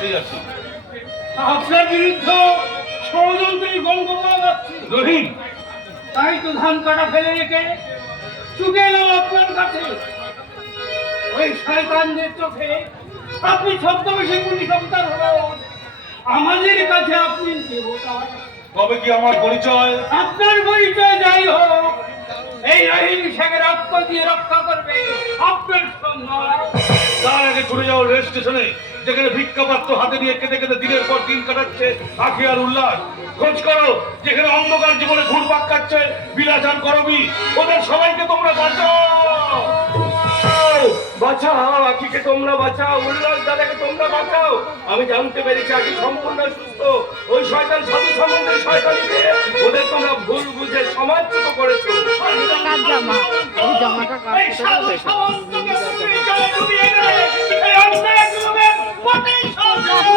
ঠিক আছে। আপনার বিরুদ্ধে ষড়যন্ত্রী গল্প পাওয়া যাচ্ছে। রহিম, তাই তো ধান কাটা ফেলে রেখে চুকে এলাম আপনার কাছে। ওই শয়তানদের চোখে আপনি ছদ্মবেশে পুলিশ অফিসার হলেও আমাদের কাছে আপনি দেবতা। কবে কি আমার পরিচয়? আপনার পরিচয় যাই হোক, এই রহিম শেখের রক্ত দিয়ে রক্ষা করবে আপনার সম্মান। তার আগে চলে যাও রেল স্টেশনে, যেখানে ভিক্ষাপাত্র হাতে নিয়ে কেঁদে কেঁদে দিনের পর দিন কাটাচ্ছে আখি আর উল্লাস। খোঁজ করো যেখানে অন্ধকার জীবনে ঘুরপাক কাটছে বিলাসান করবি। ওদের সবাইকে তোমরা বাঁচাও, বাঁচাও আখিকে তোমরা বাঁচাও, উল্লাস দাদাকে তোমরা বাঁচাও। আমি জানতে পেরেছি আখি সম্পূর্ণ সুস্থ। ওই শয়তান সাধু সম্বন্ধে শয়তানিতে ওদের তোমরা ভুল বুঝে সমাজচ্যুত করেছো। এই সাধু সামন্তকে জলে ডুবিয়ে দেয়, এই অন্যায় জুলুমের প্রতিশোধ নেব।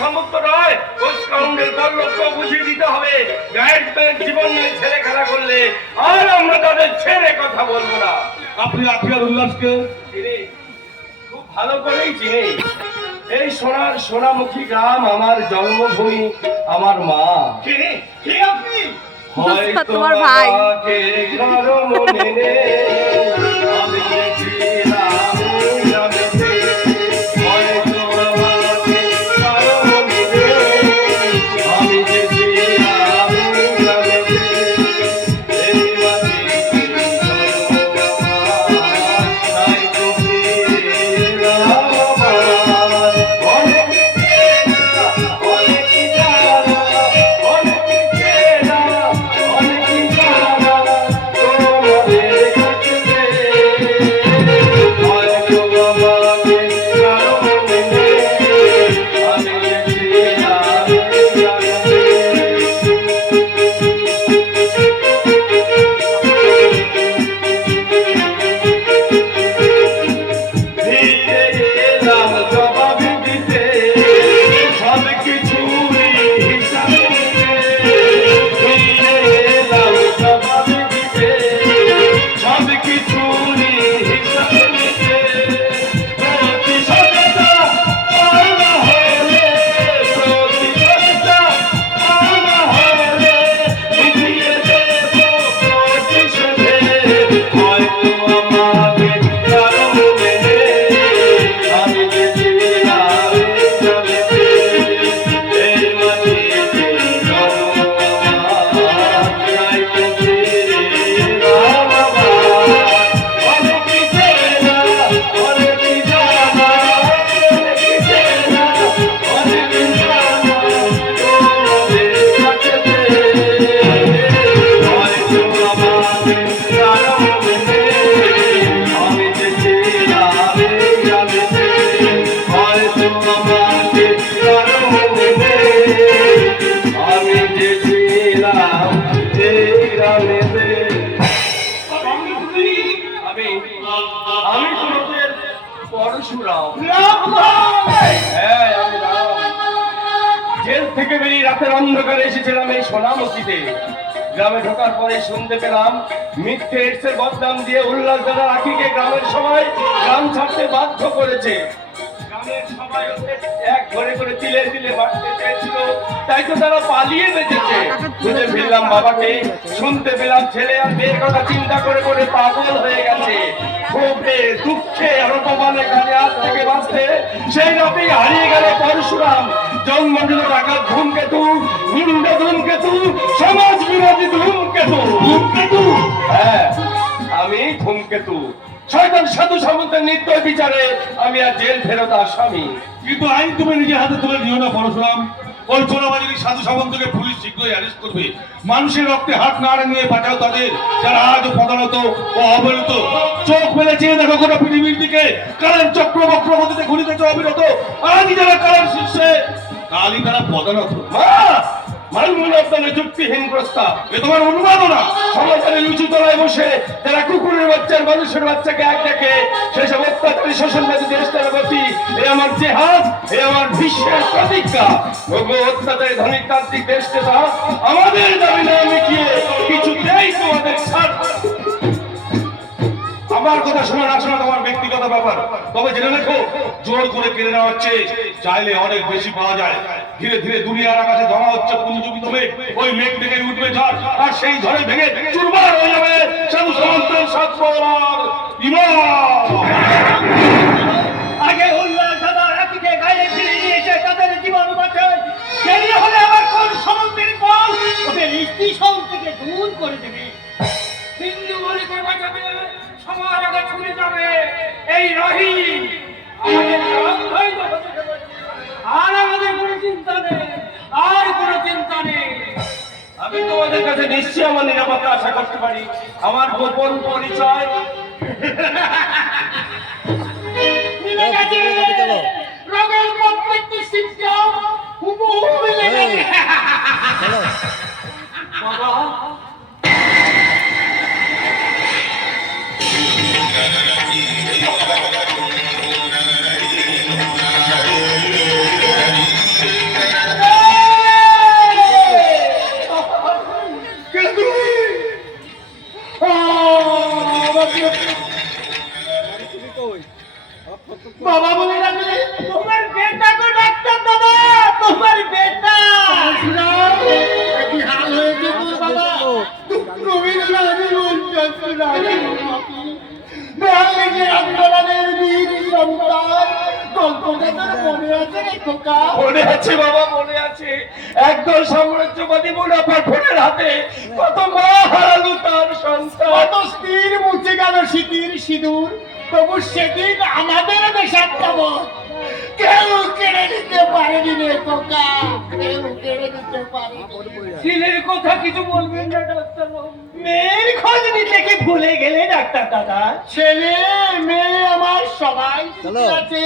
সামর্থ্য নয়, ওই স্কাউন্ডের দলকে বুঝিয়ে দিতে হবে গায়ের জীবন নিয়ে ছেলে খেলা করলে আর আমরা তাদের ছেড়ে কথা বলবো না। আপনি আখি আর উল্লাসকে চিনি, খুব ভালো করেই চিনি। এই সোনামুখী গ্রাম আমার জন্মভূমি, আমার মা। কে কে আপনি? হয়তো তোমার ভাই। আমাকে কারো মনে নেই, আমি ছিলাম গ্রামেতে। হয়তো আমাকে কারো মনে নেই, আমি যে ছিলাম গ্রামেতে। এই মাটিতে জন্ম আমার, তাই তো ছিলাম আমার। অনেক চেনা, অনেক জানা, অনেক চেনা, অনেক জানা তোমাদের কাছে। হয়তো আমাকে কারো মনে নেই, আমি যে ছিলাম গ্রামেতে। ফিরে এলাম জবাব দিতে, সব কিছুরই হিসাব নিতে। ফিরে এলাম জবাব দিতে, সব কিছুরই হিসাব নিতে। প্রতিশোধটা আমার হলে, প্রতিশোধটা আমার হলে, মিটিয়ে দেব প্রতিশোধে। হয়তো আমাকে কারো মনে নেই, আমি যে ছিলাম গ্রামেতে। এই মাটিতে জন্ম আমার, তাই তো ছিলাম আমার। অনেক চেনা, অনেক জানা, অনেক চেনা, অনেক জানা তোমাদের কাছেতে। হয়তো আমাকে কারো মনে নেই, আমি যে ছিলাম গ্রামেতে। হয়তো আমাকে কারো মনে নেই, আমি যে ছিলাম এই গ্রামেতে। আমি আমি তোমাদের পরশুরাম। হ্যাঁ, আমি রাম। জেল থেকে বেরিয়ে রাতের অন্ধকারে এসেছিলাম এই সোনামুখীতে। গ্রামে ঢোকার পরে শুনতে পেলাম মিথ্যে এডসের বদনাম দিয়ে উল্লাস দাদা আখিকে গ্রামের সবাই গ্রাম ছাড়তে বাধ্য করেছে। গ্রামের সবাই ওদের এক ঘরে করে তিলে তিলে বাড়তে চেয়েছিল, তাই তো তারা পালিয়ে বেঁচেছে। খুঁজে ফিরলাম বাবাকে, শুনতে পেলাম ছেলে আর মেয়ের কথা চিন্তা করে করে পাগল হয়ে গেছে। ক্ষোভে দুঃখে আর অপমানে গানে হাত থেকে বাঁচতে সেই রাতেই হারিয়ে গেল পরশুরাম। জন্ম দিল ডাকাত ধূমকেতু, গুন্ডা ধূমকেতু, সমাজ বিরোধী ধূমকেতু। ধূমকেতু? হ্যাঁ, আমি ধূমকেতু। শয়তান সাধু সামন্তের নির্দয় বিচারে আমি আর জেল ফেরত আসামি। কিন্তু আইন তুমি নিজের হাতে তুলে নিও না পরশুরাম। ওই চোরাবাজারি সাধু সামন্তকে পুলিশ শীঘ্রই অ্যারেস্ট করবে। মানুষের রক্তে হাত না নিয়ে বাঁচাও তাদের, যারা আজও প্রধানত ও অবহেলিত। চোখ মেলে চেয়ে দেখো গোটা পৃথিবীর দিকে, কালের চক্রবক্র গতিতে ঘুরিতেছে অবিরত। আজই যারা কালের শীর্ষে, কালই তারা প্রধানত। মানবীয় আপনাদের যুক্তিহীন প্রস্তাব, এ তোমার উন্মাদনা। সমাজের উঁচু তলায় বসে যারা কুকুরের বাচ্চার মানুষের বাচ্চাকে এক দেখে সেসব অত্যাচারী শোষণবাদী দেশটার প্রতি এ আমার জেহাদ, এ আমার ভীষ্মের প্রতিজ্ঞা। অত্যাচারী ধনীতান্ত্রিক দেশকে তা আমাদের দাবি না মিটিয়ে কিছুতেই তোমাদের ছাড়। আমার কথা শোনা না শোনা তোমার ব্যক্তিগত ব্যাপার, তবে জেনে রেখো জোর করে কেড়ে নেওয়া হচ্ছে, চাইলে অনেক বেশি পাওয়া যায়। ধীরে ধীরে দুনিয়ার আকাশে জমা হচ্ছে পুঞ্জীবিত মেঘ, ওই মেঘ থেকে উঠবে ঝড়, আর সেই ঝড়ে ভেঙে চুরমার হয়ে যাবে সাধু সামন্তের সাতবার ইমাম। আগে উল্লাস দাদা রাখিকে গায়ে ফিরে নিয়েছে, তাদের জীবন বাঁচায়। দেরি হলে আবার কোন সমুদ্রের পল ওদের স্টেশন থেকে দূর করে দেবে। হিন্দু বলিকে বাঁচাবে, সবার আগে ছুটে যাবে এই রহিম। আমাদের অন্ধই তো হতে দেবে না। আর আমাদের কোনো চিন্তা নেই, আর কোনো চিন্তা নেই। আমি তোমাদের কাছে নিশ্চয়ই আমার নিরাপত্তা আশা করতে পারি। আমার গোপন পরিচয় মিলে গেছে রোগের প্রত্যেকটি সিমটম হুবহু মিলে গেছে। বাবা, বাবা বলে ডাকলে তোমার বেটা গো ডাক্তার দাদা, তোমার বেটা। কি হাল হয়েছে তোর বাবা? রবীন্দ্রনাথের আন্দোলনের বীর সন্তান গল্পটা তোর মনে আছে রে খোকা? মনে আছে বাবা, মনে আছে। একদল সাম্রাজ্যবাদী মুনাফার ফোনের হাতে কত মা হারালো তার সন্তান। কত স্থির মুছে গেল স্মৃতির সিঁদুর, তবু সেদিন আমাদের দেশের খবর কেউ কেড়ে নিতে পারেনি রে খোকা, কেউ কেড়ে নিতে পারেনি। ছেলের কথা কিছু বলবেন না ডাক্তার বাবু? মেয়ের খোঁজ নিতে কি ভুলে গেলে ডাক্তার দাদা? ছেলে মেয়ে আমার সবাই সুখে আছে,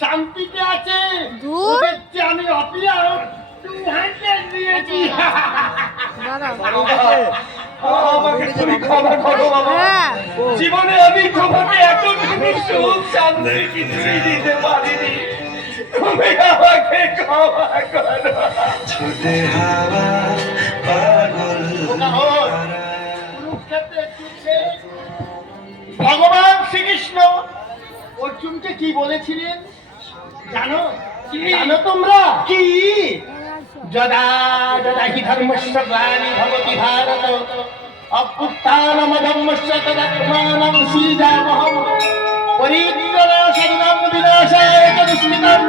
শান্তিতে আছে। ওদের চেয়ে আমি অপিয়ার 200 দিয়েছি। আমাকে তুমি ক্ষমা করো বাবা। জীবনে আমি তোমাকে এতটুকু সুখ শান্তি কিছুই দিতে পারিনি, তুমি আমাকে ক্ষমা করো। ছুটে হাওয়া পাগল কুরুক্ষেত্রে যুদ্ধে ভগবান শ্রীকৃষ্ণ অর্জুনকে কি বলেছিলেন জানো? জানো তোমরা কি? যদা যদা হি ধর্মস্য গ্লানি ভবতি ভারত অভ্যুত্থানমধর্মস্য তদাত্মানং সৃজামহং পরিত্রাণায় সাধুনাং বিনাশায় চ দুষ্কৃতাম